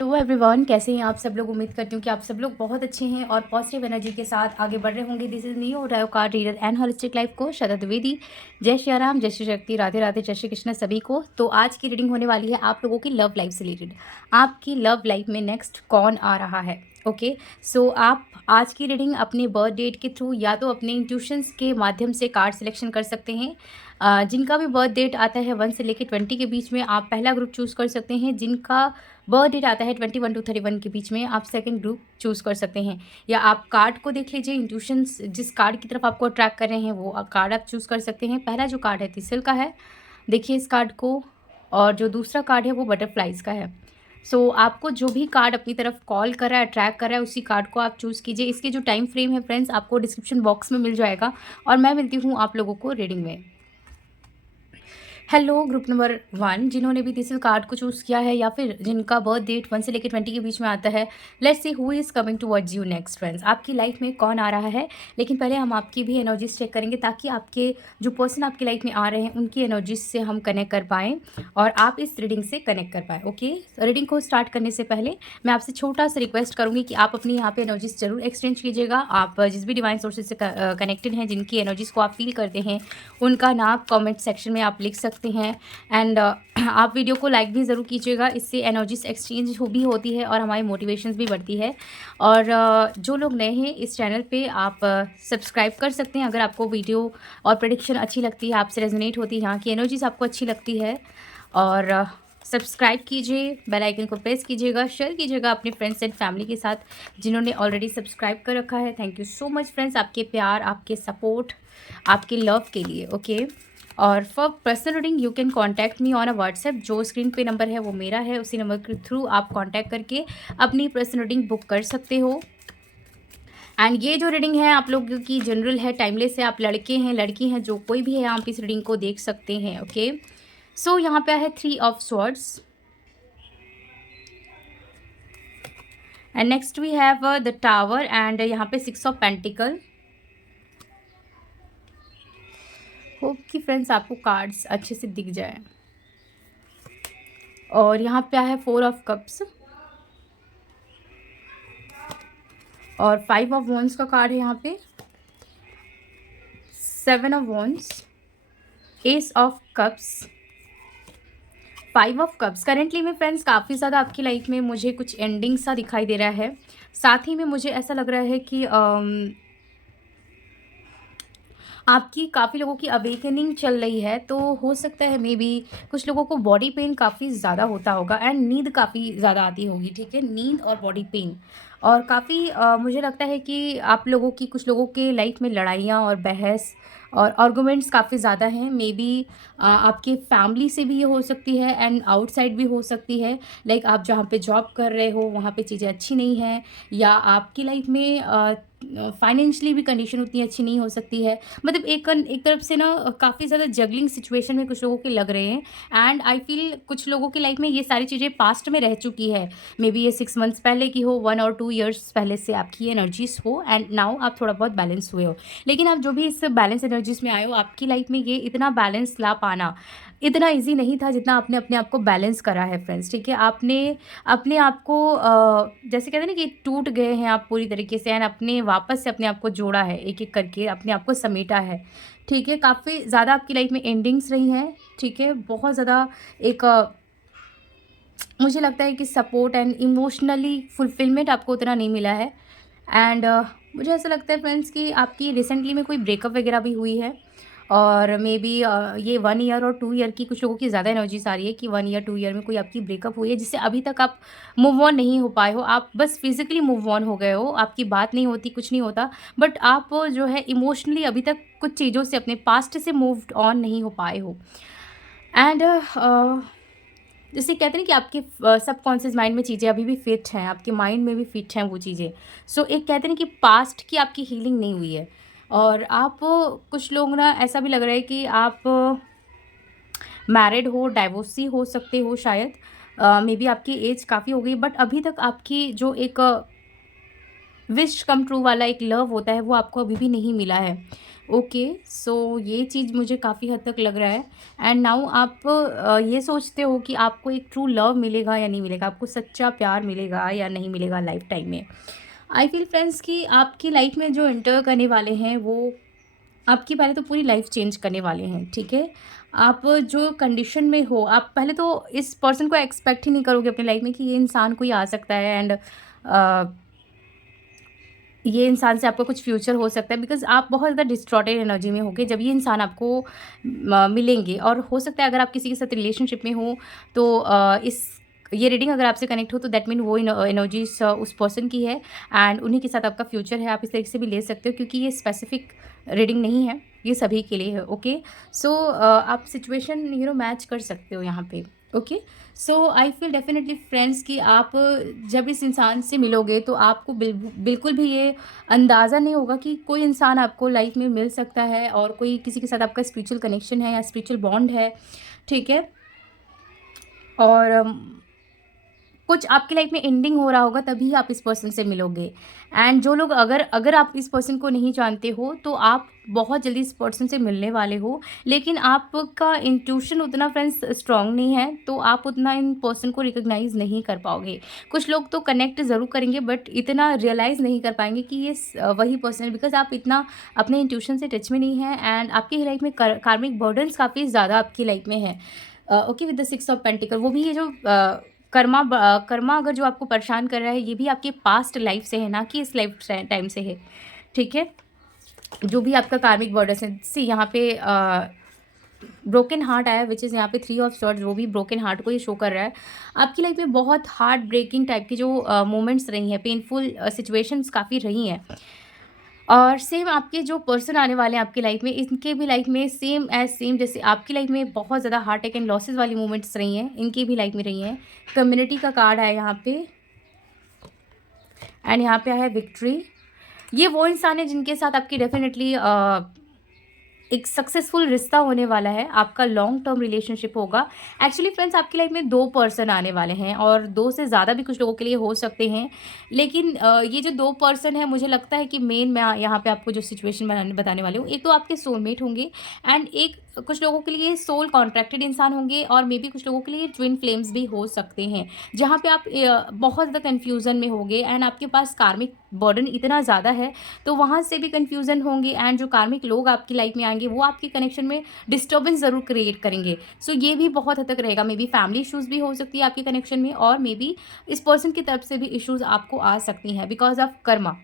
Hello everyone, कैसे हैं आप सब लोग। उम्मीद करती हूँ कि आप सब लोग बहुत अच्छे हैं और पॉजिटिव एनर्जी के साथ आगे बढ़ रहे होंगे। This is new tarot card reader and holistic life coach Shraddha Dwivedi. जय श्री राम, जय श्री शक्ति, राधे राधे, जय श्री कृष्ण सभी को। तो आज की रीडिंग होने वाली है आप लोगों की लव लाइफ से रिलेटेड। आपकी लव लाइफ में नेक्स्ट कौन आ रहा है। ओके, सो आप आज की रीडिंग अपने बर्थ डेट के थ्रू या तो अपने इंट्यूशंस के माध्यम से कार्ड सिलेक्शन कर सकते हैं। जिनका भी बर्थ डेट आता है 1 से लेकर 20 के बीच में आप पहला ग्रुप चूज़ कर सकते हैं। जिनका बर्थ डेट आता है 21 to 31 के बीच में आप सेकंड ग्रुप चूज़ कर सकते हैं। या आप कार्ड को देख लीजिए, इंट्यूशंस जिस कार्ड की तरफ आपको अट्रैक्ट कर रहे हैं वो कार्ड आप चूज़ कर सकते हैं। पहला जो कार्ड है तिसल का है, देखिए इस कार्ड को, और जो दूसरा कार्ड है वो बटरफ्लाइज का है। सो आपको जो भी कार्ड अपनी तरफ कॉल कर रहा है, अट्रैक्ट कर रहा है, उसी कार्ड को आप चूज़ कीजिए। इसके जो टाइम फ्रेम है फ्रेंड्स आपको डिस्क्रिप्शन बॉक्स में मिल जाएगा और मैं मिलती हूँ आप लोगों को रीडिंग में। हेलो ग्रुप नंबर 1 जिन्होंने भी तिसल कार्ड को चूज़ किया है या फिर जिनका बर्थ डेट 1 से लेकर 20 के बीच में आता है, let's see who is coming towards you next friends. आपकी लाइफ में कौन आ रहा है, लेकिन पहले हम आपकी भी एनर्जीज चेक करेंगे ताकि आपके जो पर्सन आपकी लाइफ में आ रहे हैं उनकी एनर्जीज से हम कनेक्ट कर पाएँ और आप इस रीडिंग से कनेक्ट कर पाएँ। ओके, रीडिंग को स्टार्ट करने से पहले मैं आपसे छोटा सा रिक्वेस्ट करूँगी कि आप अपनी यहाँ पे एनर्जीज जरूर एक्सचेंज कीजिएगा। आप जिस भी डिवाइन सोर्सेज से कनेक्टेड हैं, जिनकी एनर्जीज को आप फील करते हैं, उनका नाम कॉमेंट सेक्शन में आप लिख सकते हैं। एंड आप वीडियो को लाइक भी ज़रूर कीजिएगा, इससे एनर्जीज एक्सचेंज भी होती है और हमारी मोटिवेशंस भी बढ़ती है। और जो लोग नए हैं इस चैनल पे आप सब्सक्राइब कर सकते हैं अगर आपको वीडियो और प्रेडिक्शन अच्छी लगती है, आपसे रेजोनेट होती है, यहाँ की एनर्जीज आपको अच्छी लगती है। और सब्सक्राइब कीजिए, बेल आइकन को प्रेस कीजिएगा, शेयर कीजिएगा अपने फ्रेंड्स एंड फैमिली के साथ जिन्होंने ऑलरेडी सब्सक्राइब कर रखा है। Thank you so much friends, आपके प्यार, आपके सपोर्ट, आपके लव के लिए। ओके, और for personal reading you can contact me on a WhatsApp. जो स्क्रीन पे नंबर है वो मेरा है, उसी नंबर के थ्रू आप कॉन्टैक्ट करके अपनी पर्सनल रीडिंग बुक कर सकते हो। एंड ये जो रीडिंग है आप लोगों की जनरल है, टाइमलेस है। आप लड़के हैं, लड़की हैं, जो कोई भी है आप इस रीडिंग को देख सकते हैं। ओके, सो यहाँ पे है 3 of swords and next we have the tower and यहाँ पे 6 ऑफ पेंटिकल। होप कि फ्रेंड्स आपको कार्ड्स अच्छे से दिख जाए। और यहाँ पे है 4 ऑफ कप्स और 5 ऑफ वॉन्ड्स का कार्ड है यहाँ पे, 7 of wands, S of cups, 5 of cups. Currently में फ्रेंड्स काफ़ी ज़्यादा आपकी लाइफ में मुझे कुछ एंडिंग सा दिखाई दे रहा है। साथ ही में मुझे ऐसा लग रहा है कि आपकी काफ़ी लोगों की अवेकनिंग चल रही है। तो हो सकता है मे बी कुछ लोगों को बॉडी पेन काफ़ी ज़्यादा होता होगा एंड नींद काफ़ी ज़्यादा आती होगी। ठीक है, नींद और बॉडी पेन, और काफ़ी मुझे लगता है कि आप लोगों की, कुछ लोगों के लाइफ में लड़ाइयाँ और बहस और आर्गूमेंट्स काफ़ी ज़्यादा हैं। मे बी आपके फैमिली से भी ये हो सकती है एंड आउटसाइड भी हो सकती है। लाइक आप जहाँ पे जॉब कर रहे हो वहाँ पे चीज़ें अच्छी नहीं हैं, या आपकी लाइफ में फाइनेंशियली भी कंडीशन उतनी अच्छी नहीं हो सकती है। मतलब एक तरफ से ना काफ़ी ज़्यादा जगलिंग सिचुएशन में कुछ लोगों के लग रहे हैं एंड आई फील कुछ लोगों की लाइफ में ये सारी चीज़ें पास्ट में रह चुकी है। मे बी ये 6 मंथ्स पहले की हो, 1 और 2 ईयर्स पहले से आपकी एनर्जीज हो एंड नाउ आप थोड़ा बहुत बैलेंस हुए हो। लेकिन आप जो भी इस बैलेंस एनर्जीज में आए हो, आपकी लाइफ में ये इतना बैलेंस ला पाना इतना ईजी नहीं था जितना आपने अपने आप को बैलेंस करा है फ्रेंड्स। ठीक है, आपने अपने आप को जैसे कहते हैं ना कि टूट गए हैं आप पूरी तरीके से एंड अपने वापस से अपने आप को जोड़ा है, एक एक करके अपने आप को समेटा है। ठीक है, काफ़ी ज़्यादा आपकी लाइफ में एंडिंग्स रही हैं। ठीक है, बहुत ज़्यादा एक मुझे लगता है कि सपोर्ट एंड इमोशनली फुलफिलमेंट आपको उतना नहीं मिला है। एंड मुझे ऐसा लगता है फ्रेंड्स कि आपकी रिसेंटली में कोई ब्रेकअप वगैरह भी हुई है। और मे बी ये 1 ईयर और 2 ईयर की कुछ लोगों की ज़्यादा एनर्जीज आ रही है कि 1 ईयर 2 ईयर में कोई आपकी ब्रेकअप हुई है जिससे अभी तक आप मूव ऑन नहीं हो पाए हो। आप बस फिजिकली मूव ऑन हो गए हो, आपकी बात नहीं होती, कुछ नहीं होता, बट आप जो है इमोशनली अभी तक कुछ चीज़ों से, अपने पास्ट से मूव ऑन नहीं हो पाए हो। एंड जैसे कहते हैं कि आपके सबकॉन्शियस माइंड में चीज़ें अभी भी फिट हैं, आपके माइंड में भी फिट हैं वो चीज़ें। सो एक कहते हैं कि पास्ट की आपकी हीलिंग नहीं हुई है। और आप कुछ लोग ना ऐसा भी लग रहा है कि आप मैरिड हो, डाइवोर्सी हो सकते हो शायद। मे बी आपकी एज काफ़ी हो गई बट अभी तक आपकी जो एक विश कम ट्रू वाला एक लव होता है वो आपको अभी भी नहीं मिला है। ओके, सो ये चीज़ मुझे काफ़ी हद तक लग रहा है। एंड नाउ आप ये सोचते हो कि आपको एक ट्रू लव मिलेगा या नहीं मिलेगा, आपको सच्चा प्यार मिलेगा या नहीं मिलेगा लाइफ टाइम में। आई फील फ्रेंड्स कि आपकी लाइफ में जो एंटर करने वाले हैं वो आपकी पहले तो पूरी लाइफ चेंज करने वाले हैं, ठीक है? आप जो कंडीशन में हो, आप पहले तो इस पर्सन को एक्सपेक्ट ही नहीं करोगे अपनी लाइफ में कि ये इंसान कोई आ सकता है एंड ये इंसान से आपका कुछ फ्यूचर हो सकता है, बिकॉज़ आप बहुत ज़्यादा डिस्टॉर्टेड एनर्जी में होगे जब ये इंसान आपको मिलेंगे। और हो सकता है अगर आप किसी के साथ रिलेशनशिप में हो तो इस ये रीडिंग अगर आपसे कनेक्ट हो तो दैट मीन वो एनर्जीज उस पर्सन की है एंड उन्हीं के साथ आपका फ्यूचर है। आप इस तरीके से भी ले सकते हो क्योंकि ये स्पेसिफिक रीडिंग नहीं है, ये सभी के लिए है। ओके, सो आप सिचुएशन मैच कर सकते हो यहाँ पे। Okay, so I feel definitely friends कि आप जब इस इंसान से मिलोगे तो आपको बिल्कुल भी ये अंदाज़ा नहीं होगा कि कोई इंसान आपको लाइफ में मिल सकता है और कोई किसी के साथ आपका स्पिरिचुअल कनेक्शन है या स्पिरिचुअल बॉन्ड है, ठीक है? और कुछ आपकी लाइफ में एंडिंग हो रहा होगा तभी आप इस पर्सन से मिलोगे। एंड जो लोग अगर अगर आप इस पर्सन को नहीं जानते हो तो आप बहुत जल्दी इस पर्सन से मिलने वाले हो, लेकिन आपका इंट्यूशन उतना फ्रेंड्स स्ट्रांग नहीं है तो आप उतना इन पर्सन को रिकॉग्नाइज नहीं कर पाओगे। कुछ लोग तो कनेक्ट ज़रूर करेंगे बट इतना रियलाइज़ नहीं कर पाएंगे कि ये वही पर्सन है, बिकॉज आप इतना अपने इंट्यूशन से टच में नहीं है एंड आपकी लाइफ में कार्मिक बर्डन्स काफ़ी ज़्यादा आपकी लाइफ में है। Okay, with the 6 of pentacle, वो भी ये जो कर्मा अगर जो आपको परेशान कर रहा है ये भी आपके पास्ट लाइफ से है, ना कि इस लाइफ टाइम से है, ठीक है? जो भी आपका कार्मिक बॉर्डर्स है, सी यहाँ पे ब्रोकन हार्ट आया विच इज़ यहाँ पे 3 ऑफ सॉर्ड्स, वो भी ब्रोकन हार्ट को ये शो कर रहा है। आपकी लाइफ में बहुत हार्ट ब्रेकिंग टाइप की जो मोमेंट्स रही हैं, पेनफुल सिचुएशंस काफ़ी रही हैं। और सेम आपके जो पर्सन आने वाले हैं आपकी लाइफ में, इनके भी लाइफ में सेम एज़ सेम जैसे आपकी लाइफ में बहुत ज़्यादा हार्ट अटैक एंड लॉसेस वाली मोमेंट्स रही हैं, इनकी भी लाइफ में रही हैं। कम्युनिटी का कार्ड है यहाँ पे एंड यहाँ पे है विक्ट्री। ये वो इंसान है जिनके साथ आपकी डेफिनेटली एक सक्सेसफुल रिश्ता होने वाला है, आपका लॉन्ग टर्म रिलेशनशिप होगा। एक्चुअली फ्रेंड्स आपकी लाइफ में 2 पर्सन आने वाले हैं और 2 से ज़्यादा भी कुछ लोगों के लिए हो सकते हैं। लेकिन ये जो 2 पर्सन हैं मुझे लगता है कि मेन मैं यहाँ पे आपको जो सिचुएशन बताने वाली हूँ, एक तो आपके सोलमेट होंगे एंड एक कुछ लोगों के लिए सोल कॉन्ट्रैक्टेड इंसान होंगे और मे बी कुछ लोगों के लिए ट्विन फ्लेम्स भी हो सकते हैं, जहाँ पे आप बहुत ज़्यादा कन्फ्यूज़न में होंगे एंड आपके पास कार्मिक बर्डन इतना ज़्यादा है तो वहाँ से भी कन्फ्यूज़न होंगे एंड जो कार्मिक लोग आपकी लाइफ में आएंगे वो आपके कनेक्शन में डिस्टर्बेंस ज़रूर क्रिएट करेंगे। सो ये भी बहुत हद तक रहेगा, मे बी फैमिली इशूज़ भी हो सकती है आपके कनेक्शन में और मे बी इस पर्सन की तरफ से भी इशूज़ आपको आ सकती हैं because of Karma.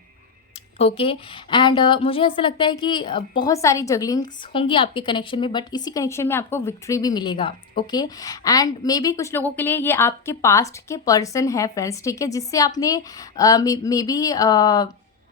Okay, and मुझे ऐसा लगता है कि बहुत सारी जगलिंग्स होंगी आपके कनेक्शन में बट इसी कनेक्शन में आपको विक्ट्री भी मिलेगा। ओके, एंड मे बी कुछ लोगों के लिए ये आपके पास्ट के पर्सन है फ्रेंड्स, ठीक है, जिससे आपने मे बी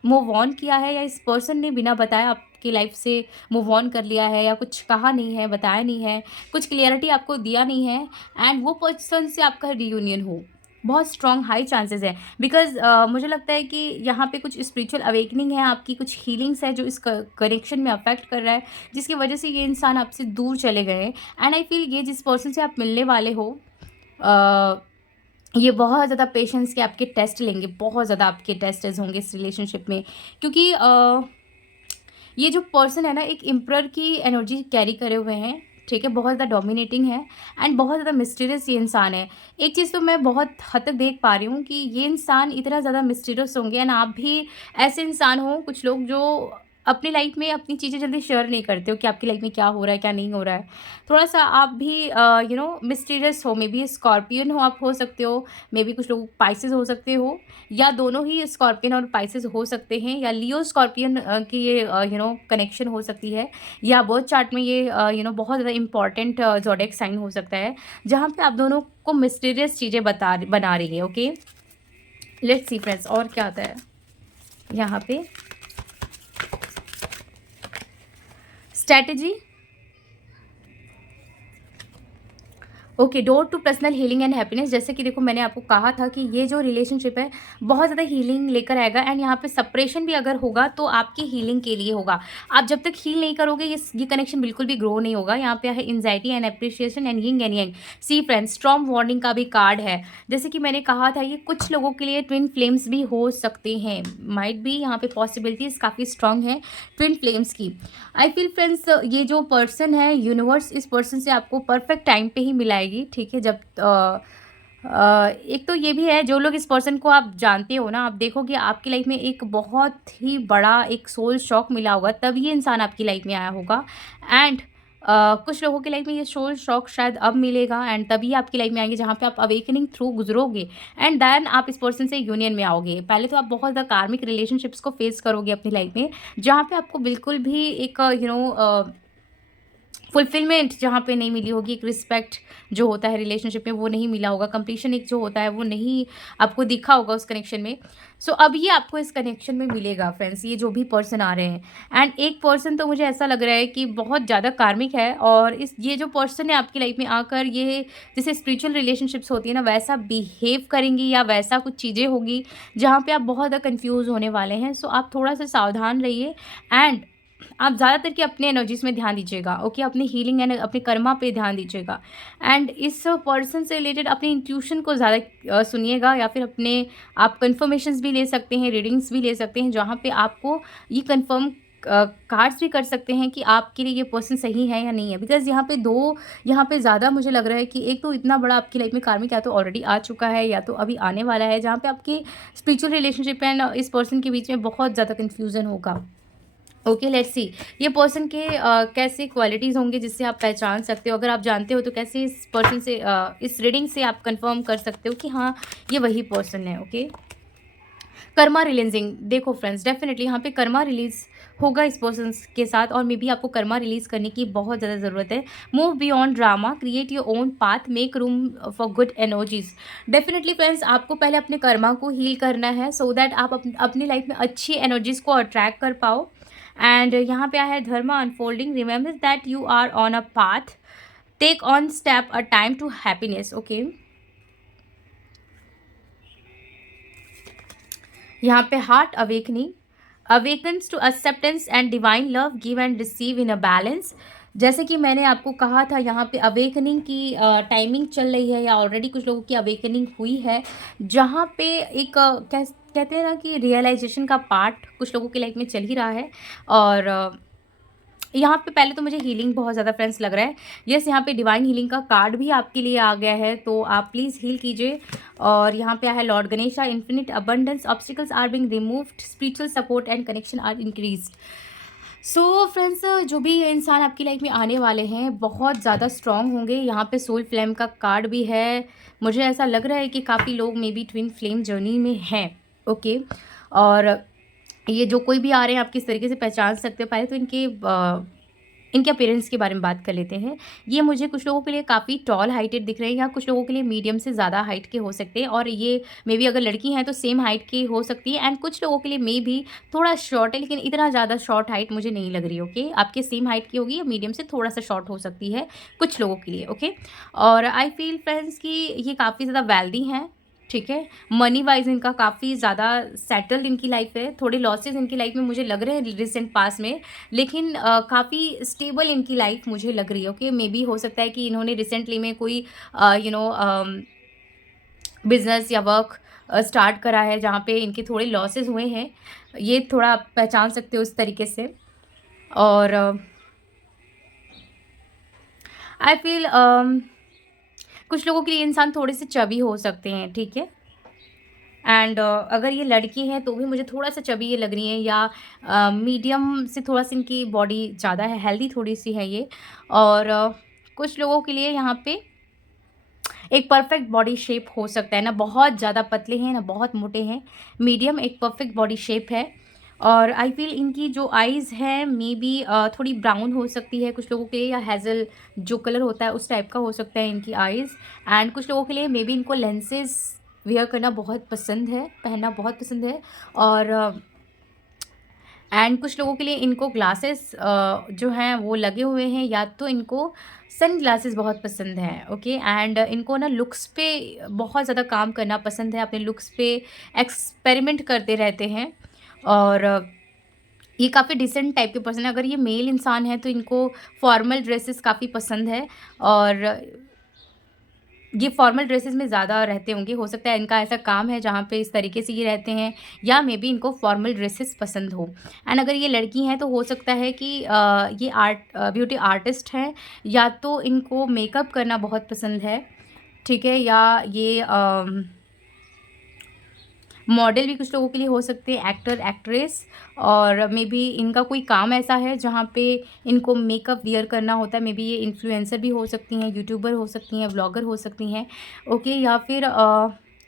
मूव ऑन किया है या इस पर्सन ने बिना बताया आपकी लाइफ से मूव ऑन कर लिया है या कुछ कहा नहीं है, बताया नहीं है, कुछ क्लियरिटी आपको दिया नहीं है एंड वो पर्सन से आपका रियूनियन हो, बहुत स्ट्रॉन्ग हाई चांसेस है बिकॉज मुझे लगता है कि यहाँ पे कुछ स्पिरिचुअल अवेकनिंग है, आपकी कुछ हीलिंग्स है जो इस कनेक्शन में अफेक्ट कर रहा है जिसकी वजह से ये इंसान आपसे दूर चले गए एंड आई फील ये जिस पर्सन से आप मिलने वाले हो ये बहुत ज़्यादा पेशेंस के आपके टेस्ट लेंगे, बहुत ज़्यादा आपके टेस्ट होंगे इस रिलेशनशिप में क्योंकि ये जो पर्सन है ना एक एम्परर की एनर्जी कैरी करे हुए हैं, ठीक है, बहुत ज़्यादा डोमिनेटिंग है एंड बहुत ज़्यादा मिस्टीरियस ये इंसान है। एक चीज़ तो मैं बहुत हद तक देख पा रही हूँ कि ये इंसान इतना ज़्यादा मिस्टीरियस होंगे एंड आप भी ऐसे इंसान हो, कुछ लोग जो अपनी लाइफ में अपनी चीज़ें जल्दी शेयर नहीं करते हो कि आपकी लाइफ में क्या हो रहा है क्या नहीं हो रहा है। थोड़ा सा आप भी मिस्टीरियस हो, मे बी स्कॉर्पियन हो, आप हो सकते हो, मे बी कुछ लोग पाइसेस हो सकते हो या दोनों ही स्कॉर्पियन और पाइसेस हो सकते हैं या लियो स्कॉर्पियन की ये कनेक्शन हो सकती है या बर्थ चार्ट में ये बहुत ज़्यादा इंपॉर्टेंट ज़ोडिएक साइन हो सकता है जहाँ पे आप दोनों को मिस्टीरियस चीज़ें बना रही है। ओके, लेट्स सी फ्रेंड्स और क्या आता है यहाँ पे। Strategy, okay, door to personal healing and happiness. जैसे कि देखो मैंने आपको कहा था कि ये जो रिलेशनशिप है बहुत ज़्यादा हीलिंग लेकर आएगा, एंड यहाँ पे सेपरेशन भी अगर होगा तो आपकी हीलिंग के लिए होगा। आप जब तक हील नहीं करोगे ये कनेक्शन बिल्कुल भी ग्रो नहीं होगा। यहाँ पे है anxiety and appreciation and yin and yang। See friends, strong warning का भी कार्ड है। जैसे कि मैंने कहा था ये कुछ लोगों के लिए ट्विन फ्लेम्स भी हो सकते हैं, माइट भी यहाँ पे पॉसिबिलिटीज काफ़ी स्ट्रांग है ट्विन फ्लेम्स की। आई फील फ्रेंड्स, ये जो पर्सन है यूनिवर्स इस पर्सन से आपको परफेक्ट टाइम पे ही मिलाएगी, ठीक है। जब एक तो ये भी है, जो लोग इस पर्सन को आप जानते हो ना, आप देखोगे आपकी लाइफ में एक बहुत ही बड़ा एक सोल शॉक मिला होगा, तब ये इंसान आपकी लाइफ में आया होगा। एंड कुछ लोगों की लाइफ में ये सोल शॉक शायद अब मिलेगा, एंड तभी आपकी लाइफ में आएंगे जहाँ पे आप अवेकनिंग थ्रू गुजरोगे, एंड देन आप इस पर्सन से यूनियन में आओगे। पहले तो आप बहुत ज़्यादा कार्मिक रिलेशनशिप्स को फेस करोगे अपनी लाइफ में, जहाँ पे आपको बिल्कुल भी एक फुलफिलमेंट जहाँ पे नहीं मिली होगी, एक रिस्पेक्ट जो होता है रिलेशनशिप में वो नहीं मिला होगा, कंप्लीशन एक जो होता है वो नहीं आपको दिखा होगा उस कनेक्शन में। सो अब ये आपको इस कनेक्शन में मिलेगा फ्रेंड्स, ये जो भी पर्सन आ रहे हैं। एंड एक पर्सन तो मुझे ऐसा लग रहा है कि बहुत ज़्यादा कार्मिक है, और इस ये जो पर्सन है आपकी लाइफ में आकर ये जैसे स्पिरिचुअल रिलेशनशिप्स होती है ना, वैसा बिहेव करेंगी या वैसा कुछ चीज़ें होगी जहाँ पे आप बहुत ज़्यादा कन्फ्यूज़ होने वाले हैं। सो आप थोड़ा सा सावधान रहिए, एंड आप ज़्यादातर कि अपने एनर्जीज में ध्यान दीजिएगा, ओके। अपनी हीलिंग एंड अपने कर्मा पे ध्यान दीजिएगा, एंड इस पर्सन से रिलेटेड अपनी इंट्यूशन को ज़्यादा सुनिएगा, या फिर अपने आप कन्फर्मेशंस भी ले सकते हैं, रीडिंग्स भी ले सकते हैं, जहाँ पे आपको ये कन्फर्म कार्ड्स भी कर सकते हैं कि आपके लिए ये पर्सन सही है या नहीं है। बिकॉज यहाँ पे ज़्यादा मुझे लग रहा है कि एक तो इतना बड़ा आपकी लाइफ में कार्मिक या तो ऑलरेडी आ चुका है या तो अभी आने वाला है, जहाँ पे आपके स्पिरिचुअल रिलेशनशिप एंड इस पर्सन के बीच में बहुत ज़्यादा कन्फ्यूज़न होगा। ओके, लेट्स सी ये पर्सन के कैसे क्वालिटीज़ होंगे जिससे आप पहचान सकते हो। अगर आप जानते हो तो कैसे इस पर्सन से इस रीडिंग से आप कंफर्म कर सकते हो कि हाँ ये वही पर्सन है। Okay, Karma releasing. देखो फ्रेंड्स, डेफिनेटली यहाँ पे कर्मा रिलीज होगा इस पर्सन के साथ, और मे बी आपको कर्मा रिलीज करने की बहुत ज़्यादा ज़रूरत है। Move beyond drama, create your own path, make room for good energies. Definitely friends, आपको पहले अपने कर्मा को हील करना है, सो दैट आप अपनी लाइफ में अच्छी एनर्जीज को अट्रैक्ट कर पाओ। एंड यहाँ पे है dharma unfolding, remember that you are on a path, take on step a time to happiness. Okay, यहाँ पे heart awakening, awakens to acceptance and divine love, give and receive in a balance. जैसे कि मैंने आपको कहा था यहाँ पे अवेकनिंग की टाइमिंग चल रही है, या ऑलरेडी कुछ लोगों की अवेकनिंग हुई है, जहाँ पे एक कहते हैं ना कि रियलाइजेशन का पार्ट कुछ लोगों की लाइफ में चल ही रहा है। और यहाँ पे पहले तो मुझे हीलिंग बहुत ज़्यादा फ्रेंड्स लग रहा है। यस, यहाँ पे डिवाइन हीलिंग का कार्ड भी आपके लिए आ गया है, तो आप प्लीज़ हील कीजिए। और यहाँ पे है lord Ganesha, infinite abundance, obstacles are being removed, spiritual support and connection are increased. So friends, जो भी इंसान आपकी लाइफ में आने वाले हैं बहुत ज़्यादा स्ट्रॉन्ग होंगे। यहाँ पे सोल फ्लेम का कार्ड भी है। मुझे ऐसा लग रहा है कि काफ़ी लोग may be twin flame journey में हैं। ओके, और ये जो कोई भी आ रहे हैं आप किस तरीके से पहचान सकते हो। पहले तो इनके अपीयरेंस के बारे में बात कर लेते हैं। ये मुझे कुछ लोगों के लिए काफ़ी टॉल हाइटेड दिख रहे हैं, या कुछ लोगों के लिए मीडियम से ज़्यादा हाइट के हो सकते हैं, और ये मे बी अगर लड़की हैं तो सेम हाइट की हो सकती है। एंड कुछ लोगों के लिए मे बी थोड़ा शॉर्ट है, लेकिन इतना ज़्यादा शॉर्ट हाइट मुझे नहीं लग रही। ओके, आपके सेम हाइट की होगी या मीडियम से थोड़ा सा शॉर्ट हो सकती है कुछ लोगों के लिए। ओके, और आई फील फ्रेंड्स कि ये काफ़ी ज़्यादा वेल्दी हैं, ठीक है। मनी वाइज इनका काफ़ी ज़्यादा सेटल्ड इनकी लाइफ है। थोड़े लॉसेस इनकी लाइफ में मुझे लग रहे हैं रिसेंट पास में, लेकिन काफ़ी स्टेबल इनकी लाइफ मुझे लग रही है। ओके, मे बी हो सकता है कि इन्होंने रिसेंटली में कोई बिजनेस या वर्क स्टार्ट करा है जहाँ पे इनके थोड़े लॉसेस हुए हैं। ये थोड़ा आप पहचान सकते हो इस तरीके से। और आई फील कुछ लोगों के लिए इंसान थोड़े से चबी हो सकते हैं, ठीक है। एंड अगर ये लड़की हैं तो भी मुझे थोड़ा सा चबी ये लग रही है, या मीडियम से थोड़ा सा इनकी बॉडी ज़्यादा है, हेल्दी थोड़ी सी है ये। और कुछ लोगों के लिए यहाँ पे एक परफेक्ट बॉडी शेप हो सकता है, ना बहुत ज़्यादा पतले हैं ना बहुत मोटे हैं, मीडियम एक परफेक्ट बॉडी शेप है। और आई फील इनकी जो आइज़ है मे बी थोड़ी ब्राउन हो सकती है कुछ लोगों के लिए, या हेज़ल जो कलर होता है उस टाइप का हो सकता है इनकी आइज़। एंड कुछ लोगों के लिए मे बी इनको लेंसेज वेयर करना बहुत पसंद है, पहनना बहुत पसंद है। और एंड कुछ लोगों के लिए इनको ग्लासेस जो हैं वो लगे हुए हैं, या तो इनको सन ग्लासेस बहुत पसंद हैं। ओके, एंड इनको ना लुक्स पे बहुत ज़्यादा काम करना पसंद है, अपने लुक्स पे एक्सपेरिमेंट करते रहते हैं। और ये काफ़ी डिसेंट टाइप के पर्सन है। अगर ये मेल इंसान है तो इनको फॉर्मल ड्रेसेस काफ़ी पसंद है, और ये फॉर्मल ड्रेसेस में ज़्यादा रहते होंगे। हो सकता है इनका ऐसा काम है जहाँ पे इस तरीके से ये रहते हैं, या मे बी इनको फॉर्मल ड्रेसेस पसंद हो। एंड अगर ये लड़की हैं तो हो सकता है कि ये ब्यूटी आर्टिस्ट हैं, या तो इनको मेकअप करना बहुत पसंद है, ठीक है, या ये मॉडल भी कुछ लोगों के लिए हो सकते हैं, एक्टर एक्ट्रेस, और मे बी इनका कोई काम ऐसा है जहाँ पे इनको मेकअप वियर करना होता है। मे बी ये इन्फ्लुएंसर भी हो सकती हैं, यूट्यूबर हो सकती हैं, व्लॉगर हो सकती हैं। ओके, या फिर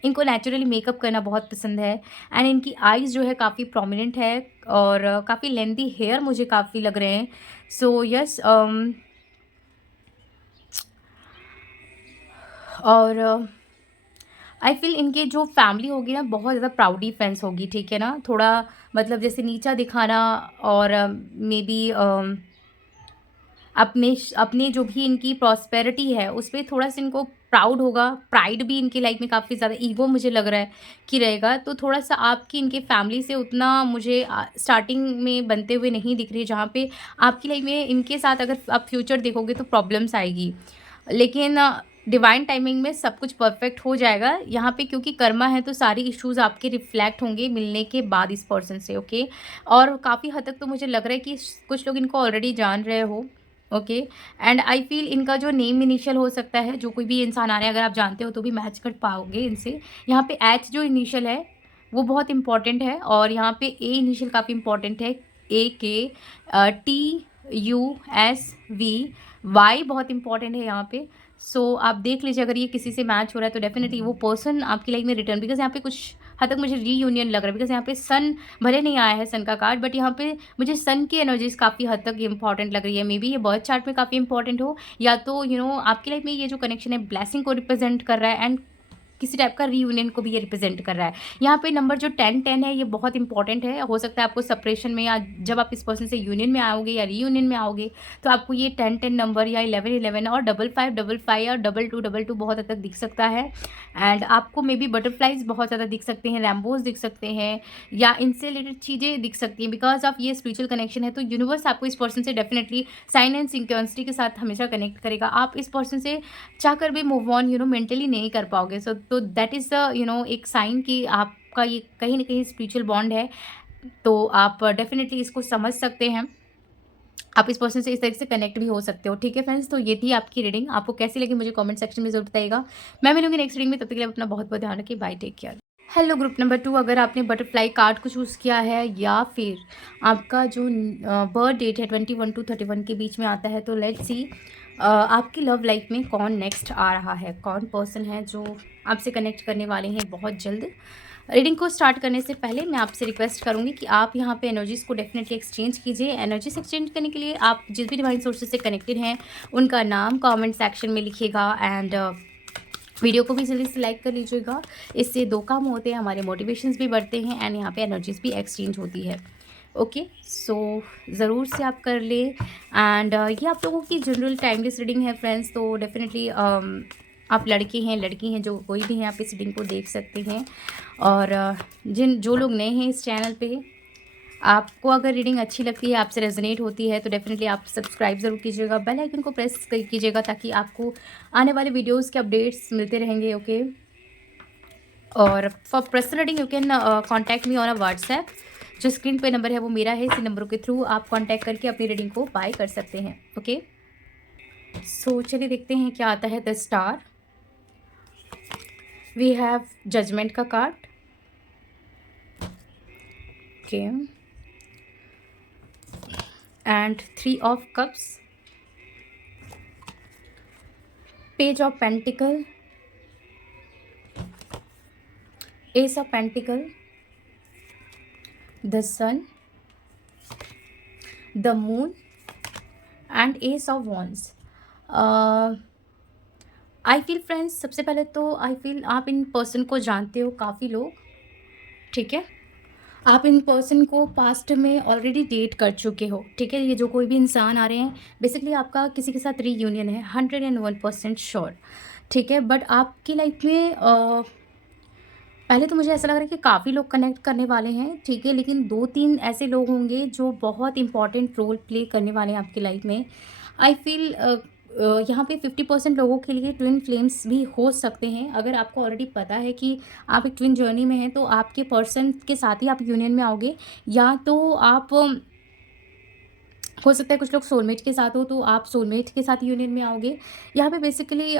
इनको नेचुरली मेकअप करना बहुत पसंद है। एंड इनकी आईज़ जो है काफ़ी प्रोमिनेंट है, और काफ़ी लेंथी हेयर मुझे काफ़ी लग रहे हैं। सो यस, और आई फ़ील इनके जो फैमिली होगी ना बहुत ज़्यादा प्राउडी फ्रेंड्स होगी, ठीक है ना? थोड़ा मतलब जैसे नीचा दिखाना, और मे बी अपने जो भी इनकी प्रॉस्पेरिटी है उस पे थोड़ा-सा इनको प्राउड होगा। प्राइड भी इनकी लाइफ़ में काफ़ी ज़्यादा, ईगो मुझे लग रहा है कि रहेगा। तो थोड़ा-सा आपकी इनके फैमिली से उतना मुझे स्टार्टिंग में बनते हुए नहीं दिख रही है, जहाँ पे आपकी लाइफ़ में इनके साथ अगर आप फ्यूचर देखोगे तो प्रॉब्लम्स आएगी। लेकिन डिवाइन टाइमिंग में सब कुछ परफेक्ट हो जाएगा यहाँ पे, क्योंकि कर्मा है तो सारी इश्यूज़ आपके रिफ्लेक्ट होंगे मिलने के बाद इस पर्सन से। ओके, और काफ़ी हद तक तो मुझे लग रहा है कि कुछ लोग इनको ऑलरेडी जान रहे हो। ओके, एंड आई फ़ील इनका जो नेम इनिशियल हो सकता है, जो कोई भी इंसान आ रहा है अगर आप जानते हो तो भी मैच कर पाओगे इनसे। यहाँ पे एच जो इनिशियल है वो बहुत इंपॉर्टेंट है, और यहाँ पे ए इनिशियल काफ़ी इंपॉर्टेंट है। A K T U S V Y बहुत इंपॉर्टेंट है यहाँ पे। सो आप देख लीजिए, अगर ये किसी से मैच हो रहा है तो डेफिनेटली वो पर्सन आपकी लाइफ में रिटर्न, बिकॉज यहाँ पे कुछ हद तक मुझे रीयूनियन लग रहा है। बिकॉज यहाँ पे सन भले नहीं आया है, सन का कार्ड, बट यहाँ पे मुझे सन की एनर्जीज काफ़ी हद तक इंपॉर्टेंट लग रही है। मे बी ये बर्थ चार्ट में काफ़ी इंपॉर्टेंट हो, या तो आपकी लाइफ में ये जो कनेक्शन है ब्लेसिंग को रिप्रेजेंट कर रहा है, एंड किसी टाइप का रीयूनियन को भी ये रिप्रेजेंट कर रहा है। यहाँ पे नंबर जो 10-10 है ये बहुत इंपॉर्टेंट है। हो सकता है आपको सेपरेशन में, या जब आप इस पर्सन से यूनियन में आओगे या रीयूनियन में आओगे तो आपको ये 10-10 नंबर, या 11-11, और 55-55 और 22-22 बहुत हद तक दिख सकता है। एंड आपको मे बी बटरफ्लाइज बहुत ज़्यादा दिख सकते हैं, रैम्बोज दिख सकते हैं, या इनसे रिलेटेड चीज़ें दिख सकती हैं। बिकॉज ऑफ ये स्पिरिचुअल कनेक्शन है तो यूनिवर्स आपको इस पर्सन से डेफिनेटली साइन एंड सिंक्रोनिसिटी के साथ हमेशा कनेक्ट करेगा। आप इस पर्सन से चाहकर भी मूव ऑन मेंटली नहीं कर पाओगे। सो तो दैट इज़ द एक साइन कि आपका ये कहीं ना कहीं स्पिरिचुअल बॉन्ड है। तो आप डेफिनेटली इसको समझ सकते हैं, आप इस पर्सन से इस तरीके से कनेक्ट भी हो सकते हो। ठीक है फ्रेंड्स, तो ये थी आपकी रीडिंग। आपको कैसी लगी मुझे कमेंट सेक्शन में जरूर बताइएगा। मैं मिलूंगी नेक्स्ट रीडिंग में, तब तक के लिए अपना बहुत बहुत ध्यान रखिए। Bye, take care. Hello group number 2, अगर आपने बटरफ्लाई कार्ड को चूज़ किया है, या फिर आपका जो बर्थ डेट है 21 to 31 के बीच में आता है, तो लेट्स सी आपकी लव लाइफ में कौन नेक्स्ट आ रहा है, कौन पर्सन है जो आपसे कनेक्ट करने वाले हैं बहुत जल्द। रीडिंग को स्टार्ट करने से पहले मैं आपसे रिक्वेस्ट करूंगी कि आप यहाँ पे एनर्जीज़ को डेफिनेटली एक्सचेंज कीजिए। एनर्जीज एक्सचेंज करने के लिए आप जिस भी डिवाइन सोर्सेज से कनेक्टेड हैं उनका नाम कमेंट सेक्शन में लिखिएगा, एंड वीडियो को भी जल्दी से लाइक कर लीजिएगा। इससे दो काम होते हैं, हमारे मोटिवेशंस भी बढ़ते हैं, एंड यहाँ पे एनर्जीज भी एक्सचेंज होती है। ओके, सो ज़रूर से आप कर ले। एंड ये आप लोगों की जनरल टाइमलेस रीडिंग है फ्रेंड्स, तो डेफिनेटली आप लड़के हैं लड़की हैं, जो कोई भी हैं आप इस रीडिंग को देख सकते हैं। और जो लोग नए हैं इस चैनल पे, आपको अगर रीडिंग अच्छी लगती है, आपसे रेजोनेट होती है, तो डेफिनेटली आप सब्सक्राइब ज़रूर कीजिएगा, बेल आइकन को प्रेस कीजिएगा, ताकि आपको आने वाले वीडियोस के अपडेट्स मिलते रहेंगे। ओके, और for personal reading you can contact me on a WhatsApp. जो स्क्रीन पे नंबर है वो मेरा है, इसी नंबरों के थ्रू आप कॉन्टैक्ट करके अपनी रीडिंग को बाय कर सकते हैं। ओके, सो चलिए देखते हैं क्या आता है। The star, we have judgement का card. Okay, and 3 of cups, page of pentacle, ace of pentacle, the sun, the moon, and ace of wands. I feel friends, सबसे पहले तो आई फील आप इन पर्सन को जानते हो काफ़ी लोग, ठीक है। आप इन पर्सन को पास्ट में ऑलरेडी डेट कर चुके हो, ठीक है? ये जो कोई भी इंसान आ रहे हैं, बेसिकली आपका किसी के साथ रीयूनियन है, 101% श्योर, ठीक है? बट आपकी लाइफ में पहले तो मुझे ऐसा लग रहा है कि काफ़ी लोग कनेक्ट करने वाले हैं, ठीक है? लेकिन 2-3 ऐसे लोग होंगे जो बहुत इंपॉर्टेंट रोल प्ले करने वाले हैं आपकी लाइफ में। आई फ़ील यहाँ पे 50% लोगों के लिए ट्विन फ्लेम्स भी हो सकते हैं। अगर आपको ऑलरेडी पता है कि आप एक ट्विन जर्नी में हैं, तो आपके पर्सन के साथ ही आप यूनियन में आओगे, या तो आप हो सकता है कुछ लोग सोलमेट के साथ हो, तो आप सोलमेट के साथ यूनियन में आओगे। यहाँ पे बेसिकली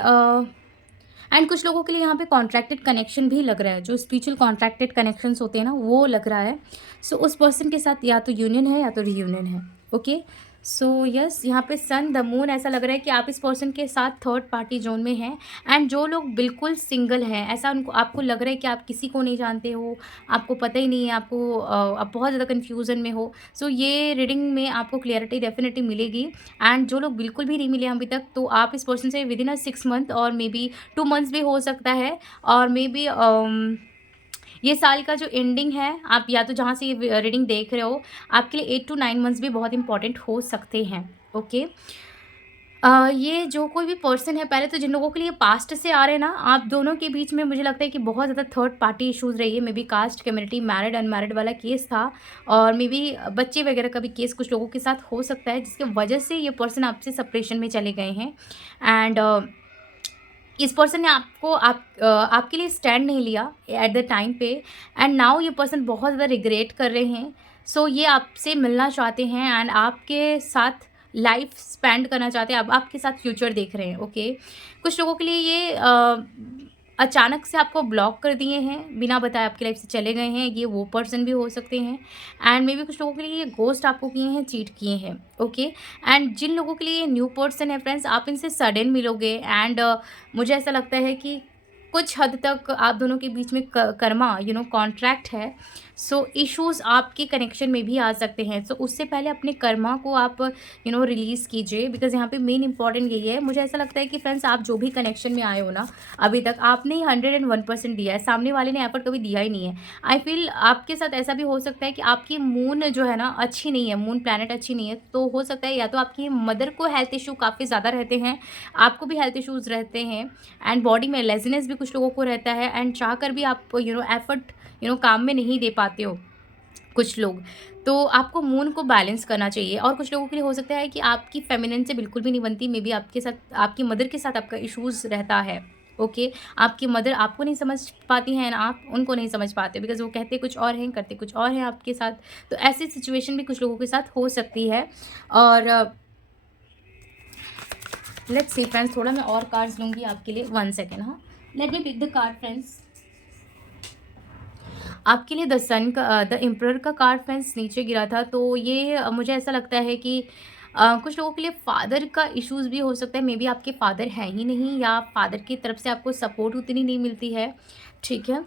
एंड कुछ लोगों के लिए यहाँ पे कॉन्ट्रैक्टेड कनेक्शन भी लग रहा है, जो स्पिरिचुअल कॉन्ट्रैक्टेड कनेक्शंस होते हैं ना, वो लग रहा है। सो उस पर्सन के साथ या तो यूनियन है या तो रीयूनियन है। ओके, सो यस, यहाँ पे सन द मून ऐसा लग रहा है कि आप इस पर्सन के साथ थर्ड पार्टी जोन में हैं। एंड जो लोग बिल्कुल सिंगल हैं, ऐसा उनको आपको लग रहा है कि आप किसी को नहीं जानते हो, आपको पता ही नहीं है, आपको आप बहुत ज़्यादा कन्फ्यूज़न में हो। सो ये रीडिंग में आपको क्लियरिटी डेफिनेटली मिलेगी। एंड जो लोग बिल्कुल भी नहीं मिले अभी तक, तो आप इस पर्सन से विदिन 6 मंथ और मे बी 2 मंथ्स भी हो सकता है, और मे बी ये साल का जो एंडिंग है, आप या तो जहाँ से ये रीडिंग देख रहे हो, आपके लिए 8 to 9 मंथ्स भी बहुत इंपॉर्टेंट हो सकते हैं। ओके, ये जो कोई भी पर्सन है, पहले तो जिन लोगों के लिए पास्ट से आ रहे हैं ना, आप दोनों के बीच में मुझे लगता है कि बहुत ज़्यादा थर्ड पार्टी इश्यूज़ रही है। Maybe caste, community, married, unmarried वाला केस था, और मे बी बच्चे वगैरह का भी केस कुछ लोगों के साथ हो सकता है, जिसकी वजह से ये पर्सन आपसे सेपरेशन में चले गए हैं। एंड इस पर्सन ने आपके लिए स्टैंड नहीं लिया एट द टाइम पे, एंड नाउ ये पर्सन बहुत ज़्यादा रिग्रेट कर रहे हैं। सो ये आपसे मिलना चाहते हैं एंड आपके साथ लाइफ स्पेंड करना चाहते हैं, अब आपके साथ फ्यूचर देख रहे हैं। ओके, कुछ लोगों के लिए ये अचानक से आपको ब्लॉक कर दिए हैं, बिना बताए आपकी लाइफ से चले गए हैं, ये वो पर्सन भी हो सकते हैं। एंड मे बी कुछ लोगों के लिए ये गोस्ट आपको किए हैं, चीट किए हैं। ओके, एंड जिन लोगों के लिए ये न्यू पर्सन है फ्रेंड्स, आप इनसे सडन मिलोगे। एंड मुझे ऐसा लगता है कि कुछ हद तक आप दोनों के बीच में कर्मा कॉन्ट्रैक्ट है। सो इश्यूज आपके कनेक्शन में भी आ सकते हैं। सो उससे पहले अपने कर्मा को आप रिलीज़ कीजिए, बिकॉज यहाँ पे मेन इंपॉर्टेंट यही है। मुझे ऐसा लगता है कि फ्रेंड्स, आप जो भी कनेक्शन में आए हो ना, अभी तक आपने ही 101% दिया है, सामने वाले ने एफर्ट कभी दिया ही नहीं है। आई फील आपके साथ ऐसा भी हो सकता है कि आपकी मून जो है ना अच्छी नहीं है, मून प्लैनेट अच्छी नहीं है, तो हो सकता है या तो आपकी मदर को हेल्थ इशू काफ़ी ज़्यादा रहते हैं, आपको भी हेल्थ इशूज़ रहते हैं, एंड बॉडी में लेजीनेस भी कुछ लोगों को रहता है, एंड चाह कर भी आप एफर्ट काम में नहीं दे पाते हो कुछ लोग। तो आपको मून को बैलेंस करना चाहिए। और कुछ लोगों के लिए हो सकता है कि आपकी फेमिनिन से बिल्कुल भी नहीं बनती, मे बी आपके साथ आपकी मदर के साथ आपका इश्यूज़ रहता है। ओके, आपकी मदर आपको नहीं समझ पाती हैं, ना आप उनको नहीं समझ पाते, बिकॉज़ वो कहते कुछ और हैं, करते कुछ और हैं आपके साथ। तो ऐसी सिचुएशन भी कुछ लोगों के साथ हो सकती है। और लेट्स सी फ्रेंड्स, थोड़ा मैं और कार्ड्स लूँगी आपके लिए, 1 सेकेंड। हाँ, let me pick the card friends. आपके लिए द सन का, द एम्परर का कार्ड फ्रेंड्स नीचे गिरा था। तो ये मुझे ऐसा लगता है कि कुछ लोगों के लिए फादर का इश्यूज़ भी हो सकता है। मे बी आपके फादर हैं ही नहीं, या फादर की तरफ से आपको सपोर्ट उतनी नहीं मिलती है, ठीक है।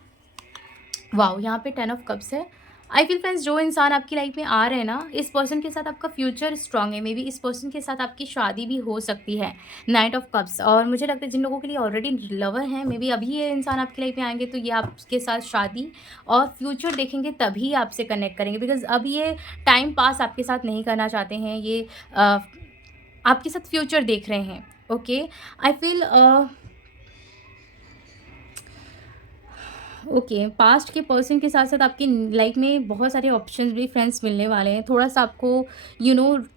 वाओ, यहाँ पे 10 ऑफ कप्स है। आई फील फ्रेंड्स, जो इंसान आपकी लाइफ में आ रहे हैं ना, इस पर्सन के साथ आपका फ्यूचर स्ट्रांग है। मे बी इस पर्सन के साथ आपकी शादी भी हो सकती है, 9 ऑफ कप्स। और मुझे लगता है जिन लोगों के लिए ऑलरेडी लवर हैं, मे बी अभी ये इंसान आपकी लाइफ में आएंगे, तो ये आपके साथ शादी और फ्यूचर देखेंगे, तभी आपसे कनेक्ट करेंगे, बिकॉज अब ये टाइम पास आपके साथ नहीं करना चाहते हैं, ये आपके साथ फ्यूचर देख रहे हैं। Okay, I feel okay, past के पर्सन के साथ साथ आपकी लाइफ में बहुत सारे ऑप्शंस भी फ्रेंड्स मिलने वाले हैं। थोड़ा सा आपको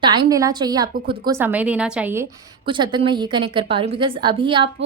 टाइम लेना चाहिए, आपको खुद को समय देना चाहिए। कुछ हद तक मैं ये कनेक्ट कर पा रही हूँ, बिकॉज अभी आप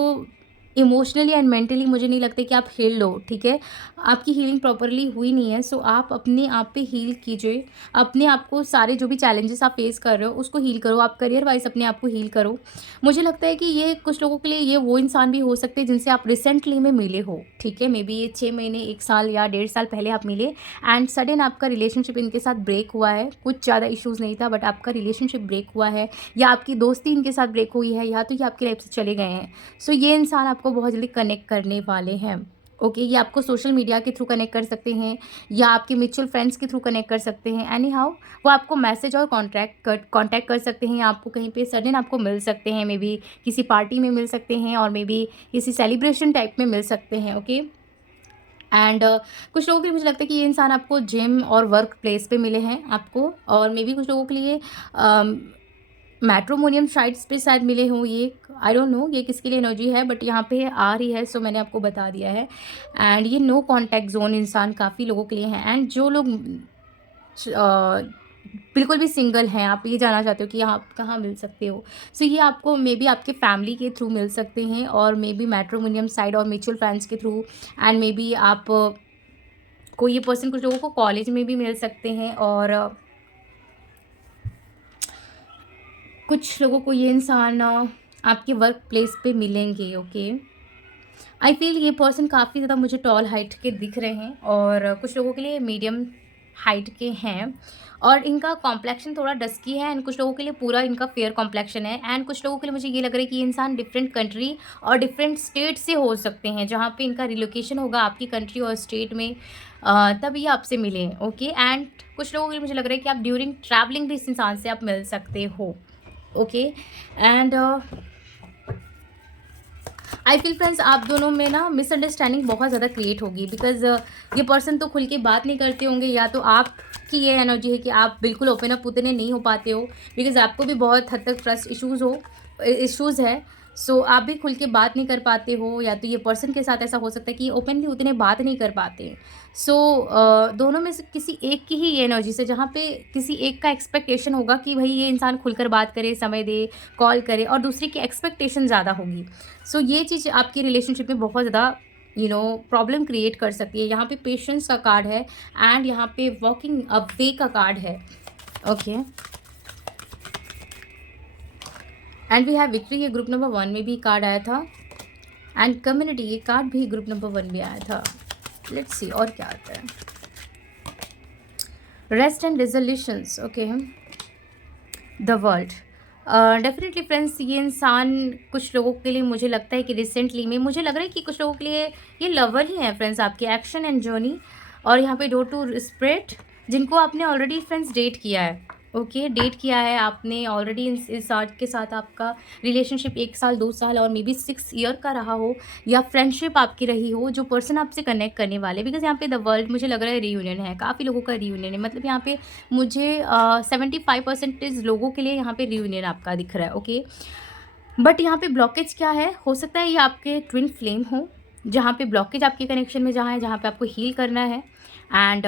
इमोशनली एंड मेंटली मुझे नहीं लगता कि आप हील लो, ठीक है। आपकी हीलिंग प्रॉपरली हुई नहीं है। सो आप अपने आप पे हील कीजिए, अपने आप को, सारे जो भी चैलेंजेस आप फेस कर रहे हो उसको हील करो, आप करियर वाइज अपने आप को हील करो। मुझे लगता है कि ये कुछ लोगों के लिए ये वो इंसान भी हो सकते हैं जिनसे आप रिसेंटली में मिले हो, ठीक है। मे बी ये 6 महीने, 1 साल या 1.5 साल पहले आप मिले, एंड सडन आपका रिलेशनशिप इनके साथ ब्रेक हुआ है। कुछ ज़्यादा इश्यूज़ नहीं था, बट आपका रिलेशनशिप ब्रेक हुआ है, या आपकी दोस्ती इनके साथ ब्रेक हुई है, या तो ये आपकी लाइफ से चले गए हैं। सो ये इंसान आपको बहुत जल्दी कनेक्ट करने वाले हैं। ओके, ये आपको सोशल मीडिया के थ्रू कनेक्ट कर सकते हैं, या आपके म्यूचुअल फ्रेंड्स के थ्रू कनेक्ट कर सकते हैं। एनी हाउ वो आपको मैसेज और कांटेक्ट कर सकते हैं, या आपको कहीं पे सडन आपको मिल सकते हैं, मे बी किसी पार्टी में मिल सकते हैं, और मे बी किसी सेलिब्रेशन टाइप में मिल सकते हैं। ओके, एंड कुछ लोगों के लिए मुझे लगता है कि ये इंसान आपको जिम और वर्क प्लेस पे मिले हैं आपको, और मे बी कुछ लोगों के लिए मैट्रिमोनियम साइट्स पे शायद मिले हों ये, आई डोंट नो ये किसके लिए एनर्जी है, बट यहाँ पे आ रही है, सो मैंने आपको बता दिया है। एंड ये नो कॉन्टैक्ट जोन इंसान काफ़ी लोगों के लिए है। एंड जो लोग बिल्कुल भी सिंगल हैं, आप ये जानना चाहते हो कि आप कहाँ मिल सकते हो, सो ये आपको मे बी आपके फैमिली के थ्रू मिल सकते हैं, और मे बी मैट्रिमोनियम साइट और म्यूचुअल फंड्स के थ्रू। एंड मे बी आप को ये पर्सन कुछ लोगों को कॉलेज में भी मिल सकते हैं, और कुछ लोगों को ये इंसान आपके वर्क प्लेस पे मिलेंगे। ओके, आई फील ये पर्सन काफ़ी ज़्यादा मुझे टॉल हाइट के दिख रहे हैं, और कुछ लोगों के लिए मीडियम हाइट के हैं, और इनका कॉम्प्लेक्शन थोड़ा डस्की है, एंड कुछ लोगों के लिए पूरा इनका फेयर कॉम्प्लेक्शन है। एंड कुछ लोगों के लिए मुझे ये लग रहा है कि ये इंसान डिफरेंट कंट्री और डिफरेंट स्टेट से हो सकते हैं, जहाँ पे इनका रिलोकेशन होगा आपकी कंट्री और स्टेट में, तब ये आपसे मिले। ओके, एंड कुछ लोगों के लिए मुझे लग रहा है कि आप ड्यूरिंग ट्रैवलिंग भी इस इंसान से आप मिल सकते हो। Okay, and I feel friends आप दोनों में ना मिसअंडरस्टैंडिंग बहुत ज़्यादा क्रिएट होगी, बिकॉज ये पर्सन तो खुल के बात नहीं करते होंगे, या तो आपकी ये एनर्जी है कि आप बिल्कुल ओपन अप उतने नहीं हो पाते हो, बिकॉज आपको भी बहुत हद तक ट्रस्ट इश्यूज़ है। सो आप भी खुल के बात नहीं कर पाते हो, या तो ये पर्सन के साथ ऐसा हो सकता है कि ओपनली उतने बात नहीं कर पाते। सो दोनों में से किसी एक की ही ये एनर्जी से, जहाँ पे किसी एक का एक्सपेक्टेशन होगा कि भाई ये इंसान खुलकर बात करे, समय दे, कॉल करे, और दूसरे की एक्सपेक्टेशन ज़्यादा होगी। सो ये चीज़ आपकी रिलेशनशिप में बहुत ज़्यादा प्रॉब्लम क्रिएट कर सकती है। यहाँ पे पेशेंस का कार्ड है, एंड यहाँ पे वॉकिंग अवे का कार्ड है। Okay, and we have victory, ये ग्रुप नंबर 1 में भी कार्ड आया था, एंड कम्युनिटी ये कार्ड भी ग्रुप नंबर 1 में आया था। लेट्स सी और क्या आता है। Rest and resolutions. Okay, the world. Definitely friends ये इंसान कुछ लोगों के लिए मुझे लगता है कि रिसेंटली में मुझे लग रहा है कि कुछ लोगों के लिए ये लवर ही है फ्रेंड्स, आपके एक्शन एंड जर्नी, और यहाँ पे डोर टू स्प्रेड, जिनको आपने ऑलरेडी फ्रेंड्स डेट किया है। ओके, डेट किया है आपने ऑलरेडी, इस आर्ट के साथ आपका रिलेशनशिप 1 साल 2 साल और मे बी 6 ईयर का रहा हो, या फ्रेंडशिप आपकी रही हो, जो पर्सन आपसे कनेक्ट करने वाले, बिकॉज यहाँ पे द वर्ल्ड मुझे लग रहा है रीयूनियन है, काफ़ी लोगों का रीयूनियन है, मतलब यहाँ पे मुझे 75% लोगों के लिए यहाँ पे रीयूनियन आपका दिख रहा है। ओके, बट यहाँ पे ब्लॉकेज क्या है, हो सकता है ये आपके ट्विन फ्लेम हो, जहाँ पे ब्लॉकेज आपके कनेक्शन में जहाँ है, जहाँ पे आपको हील करना है। एंड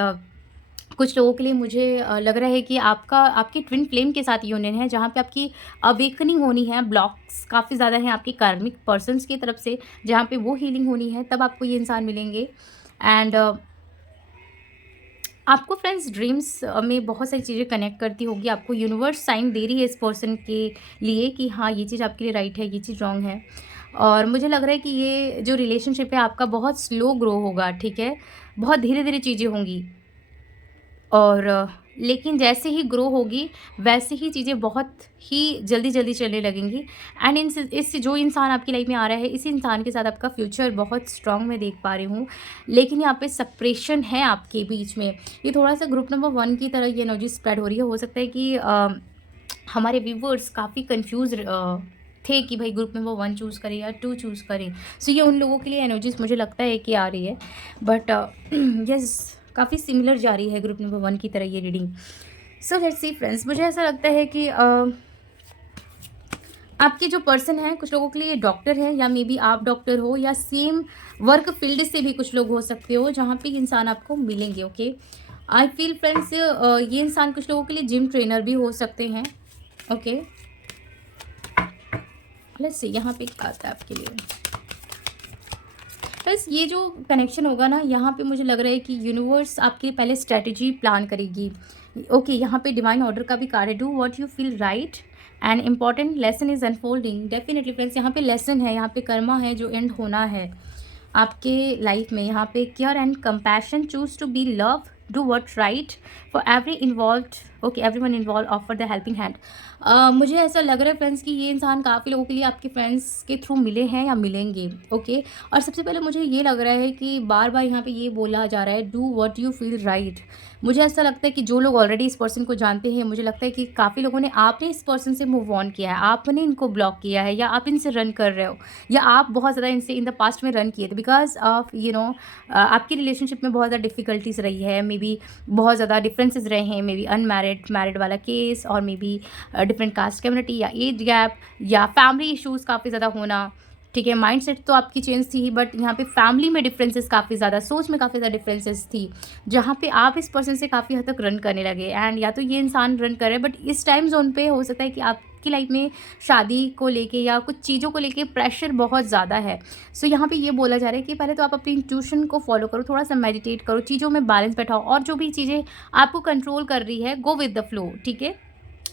कुछ लोगों के लिए मुझे लग रहा है कि आपकी ट्विन फ्लेम के साथ यूनियन है, जहाँ पे आपकी अवेकनिंग होनी है। ब्लॉक्स काफ़ी ज़्यादा हैं आपकी कार्मिक पर्सन्स की तरफ से, जहाँ पे वो हीलिंग होनी है, तब आपको ये इंसान मिलेंगे। एंड आपको फ्रेंड्स ड्रीम्स में बहुत सारी चीज़ें कनेक्ट करती होगी, आपको यूनिवर्स साइन दे रही है इस पर्सन के लिए कि हाँ ये चीज़ आपके लिए राइट है, ये चीज़ रॉन्ग है। और मुझे लग रहा है कि ये जो रिलेशनशिप है आपका बहुत स्लो ग्रो होगा, ठीक है, बहुत धीरे धीरे चीज़ें होंगी, और लेकिन जैसे ही ग्रो होगी वैसे ही चीज़ें बहुत ही जल्दी जल्दी चलने लगेंगी। एंड इस जो इंसान आपकी लाइफ में आ रहा है, इसी इंसान के साथ आपका फ्यूचर बहुत स्ट्रांग मैं देख पा रही हूँ, लेकिन यहाँ पे सेपरेशन है आपके बीच में। ये थोड़ा सा ग्रुप नंबर 1 की तरह ये एनर्जी स्प्रेड हो रही है। हो सकता है कि हमारे व्यूवर्स काफ़ी कन्फ्यूज़ थे कि भाई ग्रुप नंबर 1 चूज़ करें या 2 चूज़ करें। सो ये उन लोगों के लिए एनर्जीज मुझे लगता है कि आ रही है, बट यस काफ़ी सिमिलर जा रही है ग्रुप नंबर 1 की तरह ये reading. So let's see friends, मुझे ऐसा लगता है कि आपके जो पर्सन है, कुछ लोगों के लिए डॉक्टर है, या मे बी आप डॉक्टर हो, या सेम वर्क फील्ड से भी कुछ लोग हो सकते हो, जहाँ पे इंसान आपको मिलेंगे। ओके, आई फील फ्रेंड्स ये इंसान कुछ लोगों के लिए जिम ट्रेनर भी हो सकते हैं। ओके, लेट्स सी यहाँ पे क्या आता है आपके लिए। बस ये जो कनेक्शन होगा ना, यहाँ पे मुझे लग रहा है कि यूनिवर्स आपके लिए पहले स्ट्रेटजी प्लान करेगी। ओके, यहाँ पे डिवाइन ऑर्डर का भी कार्ड है, do what you feel right and important lesson is unfolding. Definitely friends यहाँ पे लेसन है, यहाँ पे कर्मा है जो एंड होना है आपके लाइफ में। यहाँ पे care and compassion, choose to be love do what right for every involved, okay, everyone involve offer the helping hand. मुझे ऐसा लग रहा है फ्रेंड्स कि ये इंसान काफ़ी लोगों के लिए आपके फ्रेंड्स के थ्रू मिले हैं या मिलेंगे, ओके। और सबसे पहले मुझे ये लग रहा है कि बार बार यहाँ पे ये बोला जा रहा है, do what you feel right. मुझे ऐसा लगता है कि जो लोग ऑलरेडी इस पर्सन को जानते हैं, मुझे लगता है कि काफ़ी लोगों ने, आपने इस पर्सन से मूव ऑन किया है, आपने इनको ब्लॉक किया है, या आप इनसे रन कर रहे हो, या आप बहुत ज़्यादा इनसे इन द पास्ट में रन किए थे बिकॉज ऑफ आपकी रिलेशनशिप में बहुत ज़्यादा डिफिकल्टीज रही है, मे बी बहुत ज़्यादा डिफरेंसेस रहे हैं, मे बी अनमैरिड, मैरिड वाला केस, और may be different caste community, या एज गैप, या फैमिली इशूज़ काफ़ी ज़्यादा होना, ठीक है। माइंडसेट तो आपकी चेंज थी ही, बट यहाँ पे फैमिली में डिफरेंसेस काफ़ी ज़्यादा, सोच में काफ़ी ज़्यादा डिफरेंसेस थी, जहाँ पे आप इस पर्सन से काफ़ी हद तक रन करने लगे। एंड या तो ये इंसान रन कर रहा है, बट इस टाइम जोन पे हो सकता है कि आपकी लाइफ में शादी को लेके या कुछ चीज़ों को लेके प्रेशर बहुत ज़्यादा है। सो यहाँ पे ये बोला जा रहा है कि पहले तो आप अपनी इंट्यूशन को फॉलो करो, थोड़ा सा मेडिटेट करो, चीज़ों में बैलेंस बैठाओ, और जो भी चीज़ें आपको कंट्रोल कर रही है, गो विद द फ्लो, ठीक है।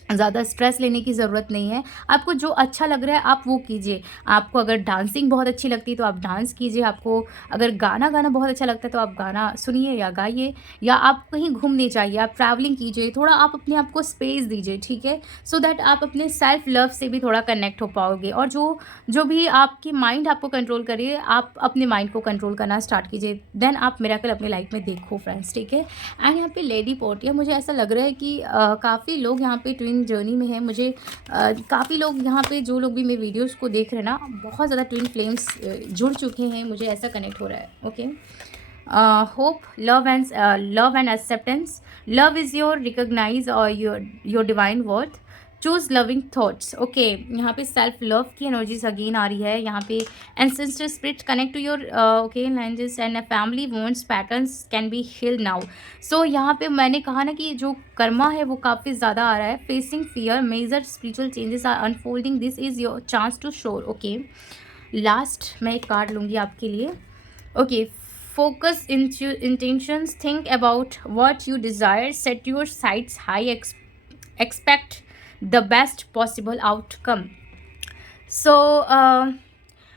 ज़्यादा स्ट्रेस लेने की ज़रूरत नहीं है। आपको जो अच्छा लग रहा है आप वो कीजिए। आपको अगर डांसिंग बहुत अच्छी लगती है तो आप डांस कीजिए। आपको अगर गाना गाना बहुत अच्छा लगता है तो आप गाना सुनिए या गाइए, या आप कहीं घूमने जाइए, आप ट्रैवलिंग कीजिए, थोड़ा आप अपने आप को स्पेस दीजिए, ठीक है। सो दैट आप अपने सेल्फ लव से भी थोड़ा कनेक्ट हो पाओगे। और जो जो भी आपकी माइंड आपको कंट्रोल करिए, आप अपने माइंड को कंट्रोल करना स्टार्ट कीजिए, देन आप मिरेकल अपनी लाइफ में देखो फ्रेंड्स, ठीक है। एंड यहाँ पे लेडी पोर्टिया, मुझे ऐसा लग रहा है कि काफ़ी लोग यहाँ पे ट्विन जर्नी में है। मुझे काफ़ी लोग यहाँ पे, जो लोग भी मेरे वीडियोस को देख रहे हैं ना, बहुत ज़्यादा ट्विन फ्लेम्स जुड़ चुके हैं, मुझे ऐसा कनेक्ट हो रहा है, okay. Hope, love and acceptance, love is your recognize और your divine worth, choose loving thoughts, okay. यहाँ पे सेल्फ लव की एनर्जीज अगेन आ रही है। यहाँ पे ancestor spirit connect to your okay lines and family wants patterns can be healed now. So यहाँ पे मैंने कहा ना कि जो कर्मा है वो काफ़ी ज़्यादा आ रहा है। Facing fear, major spiritual changes are unfolding, this is your chance to shore, okay. Last मैं एक कार्ड लूँगी आपके लिए, okay. Focus intentions, think about what you desire, set your sights high, expect the best possible outcome. So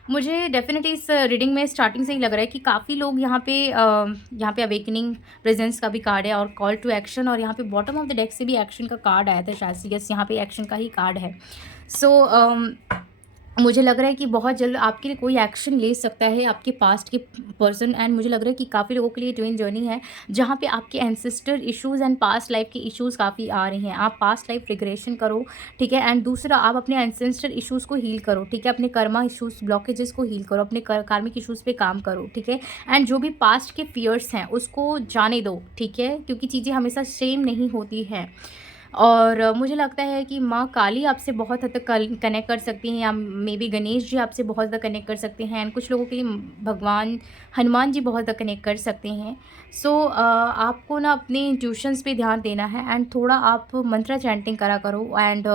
मुझे definitely इस reading में starting से ही लग रहा है कि काफ़ी लोग यहाँ पे अवेकनिंग प्रेजेंस का भी कार्ड है, और कॉल टू एक्शन, और यहाँ पे बॉटम ऑफ द डेक से भी एक्शन का कार्ड आया था शायद से, यस, यहाँ पे एक्शन का ही कार्ड है। सो मुझे लग रहा है कि बहुत जल्द आपके लिए कोई एक्शन ले सकता है आपके पास्ट के पर्सन। एंड मुझे लग रहा है कि काफ़ी लोगों के लिए ट्विन जर्नी है, जहाँ पे आपके ancestor issues and past life के इश्यूज़ काफ़ी आ रहे हैं। आप पास्ट लाइफ रिग्रेशन करो, ठीक है। एंड दूसरा, आप अपने एंसेस्टर इश्यूज़ को हील करो, ठीक है। अपने कर्मा इश्यूज़, ब्लॉकेजेस को हील करो, अपने कार्मिक इश्यूज़ पे काम करो, ठीक है। एंड जो भी पास्ट के फियर्स हैं उसको जाने दो, ठीक है, क्योंकि चीज़ें हमेशा सेम नहीं होती हैं। और मुझे लगता है कि माँ काली आपसे बहुत हद तक कनेक्ट कर सकती हैं, या मे बी गणेश जी आपसे बहुत ज़्यादा कनेक्ट कर सकते हैं। एंड कुछ लोगों के लिए भगवान हनुमान जी बहुत ज़्यादा कनेक्ट कर सकते हैं। सो आपको ना अपने इंट्यूशंस पे ध्यान देना है, एंड थोड़ा आप मंत्र चैंटिंग करा करो। एंड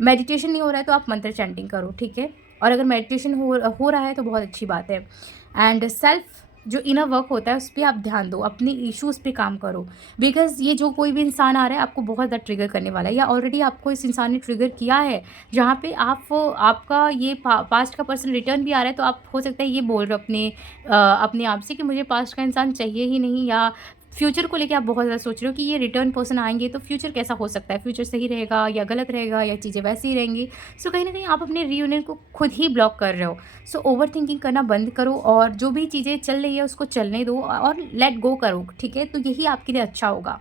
मेडिटेशन नहीं हो रहा है तो आप मंत्र चैंटिंग करो, ठीक है। और अगर मेडिटेशन हो रहा है तो बहुत अच्छी बात है। एंड सेल्फ जो इनर वर्क होता है उस पर आप ध्यान दो, अपने इश्यूज़ पे काम करो, बिकॉज़ ये जो कोई भी इंसान आ रहा है आपको बहुत ज़्यादा ट्रिगर करने वाला है, या ऑलरेडी आपको इस इंसान ने ट्रिगर किया है, जहाँ पे आपका ये पास्ट का पर्सन रिटर्न भी आ रहा है। तो आप हो सकता है ये बोल रहे हो अपने आप से कि मुझे पास्ट का इंसान चाहिए ही नहीं, या फ्यूचर को लेके आप बहुत ज़्यादा सोच रहे हो कि ये रिटर्न पर्सन आएंगे तो फ्यूचर कैसा हो सकता है, फ्यूचर सही रहेगा या गलत रहेगा, या चीज़ें वैसी ही रहेंगी। सो कहीं ना कहीं आप अपने रीयूनियन को खुद ही ब्लॉक कर रहे हो। सो ओवर थिंकिंग करना बंद करो, और जो भी चीज़ें चल रही है उसको चलने दो और लेट गो करो, ठीक है। तो यही आपके लिए अच्छा होगा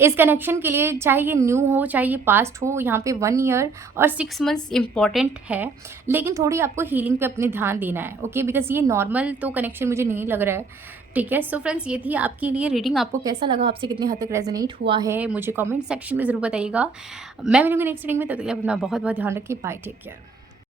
इस कनेक्शन के लिए, चाहे ये न्यू हो चाहे ये पास्ट हो। यहाँ पे 1 ईयर और 6 मंथ्स इंपॉर्टेंट है, लेकिन थोड़ी आपको हीलिंग पे अपने ध्यान देना है, ओके। बिकॉज ये नॉर्मल तो कनेक्शन मुझे नहीं लग रहा है, ठीक है। सो फ्रेंड्स, ये थी आपके लिए रीडिंग। आपको कैसा लगा, आपसे कितनी हद तक रेजोनेट हुआ है, मुझे कमेंट सेक्शन में ज़रूर बताइएगा। मैं मिलूंगी नेक्स्ट रीडिंग में, तब तक के लिए अपना बहुत बहुत ध्यान रखिए। Bye, take care.